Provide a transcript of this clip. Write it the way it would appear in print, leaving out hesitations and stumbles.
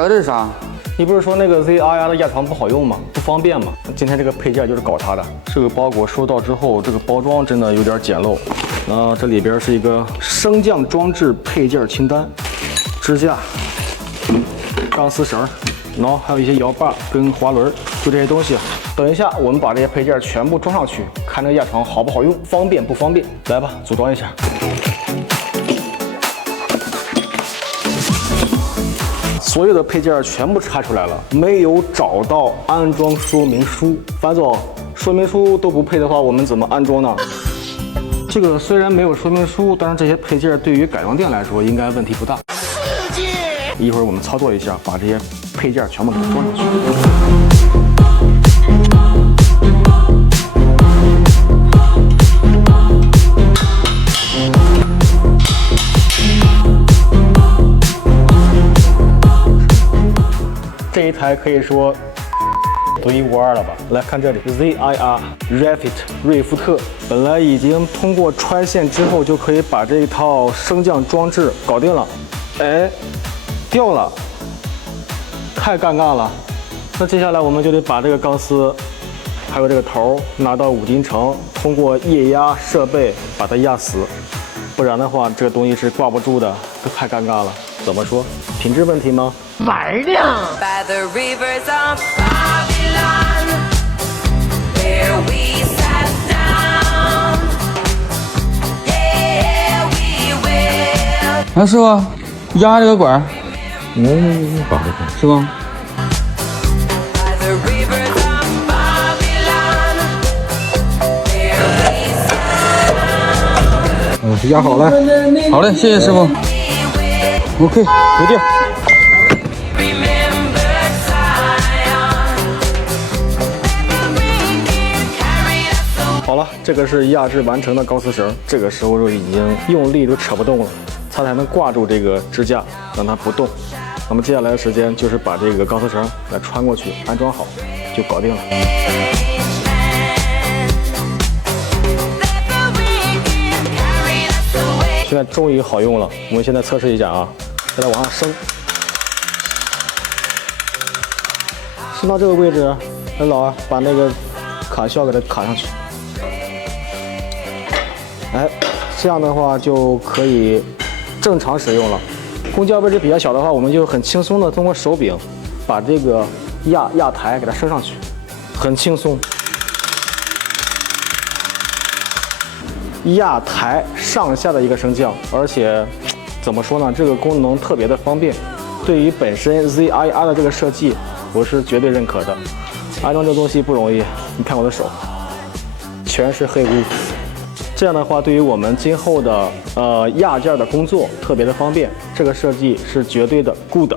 大哥，这是啥？你不是说那个 ZIR 的压床不好用吗？不方便吗？今天这个配件就是搞它的。这个包裹收到之后，这个包装真的有点简陋。这里边是一个升降装置配件清单，支架、钢丝绳，然后还有一些摇把跟滑轮，就这些东西。等一下，我们把这些配件全部装上去，看这个压床好不好用，方便不方便？来吧，组装一下。所有的配件全部拆出来了，没有找到安装说明书。樊总，说明书都不配的话，我们怎么安装呢？这个虽然没有说明书，但是这些配件对于改装店来说应该问题不大。刺激！一会儿我们操作一下，把这些配件全部给它装上去。这一台可以说独一无二了吧？来看这里 ，ZIR Refit 瑞福特，本来已经通过穿线之后就可以把这一套升降装置搞定了，哎，掉了，太尴尬了。那接下来我们就得把这个钢丝，还有这个头拿到五金城，通过液压设备把它压死，不然的话这个东西是挂不住的，这太尴尬了。怎么说？品质问题吗？玩的。By the rivers of Babylon, where we sat down, yeah, we will. 哎，师傅，压这个管，搞这个是吗？ By the rivers of Babylon, where we sat down, 压好了。好嘞，谢谢师傅。we will OK， 有定。 remember Zion. That the wicked carried us away. 好了，这个是压制完成的钢丝绳，这个时候就已经用力都扯不动了，它才能挂住这个支架，让它不动。那么接下来的时间就是把这个钢丝绳来穿过去，安装好，就搞定了。 That the wicked carried us away. 现在终于好用了，我们现在测试一下啊，现在往上升，升到这个位置，来老二把那个卡销给它卡上去，哎，这样的话就可以正常使用了。工件位置比较小的话，我们就很轻松的通过手柄把这个压台给它升上去，很轻松。压台上下的一个升降，而且怎么说呢？这个功能特别的方便，对于本身 ZIR 的这个设计，我是绝对认可的。安装这东西不容易，你看我的手，全是黑污。这样的话，对于我们今后的压件的工作特别的方便，这个设计是绝对的 good。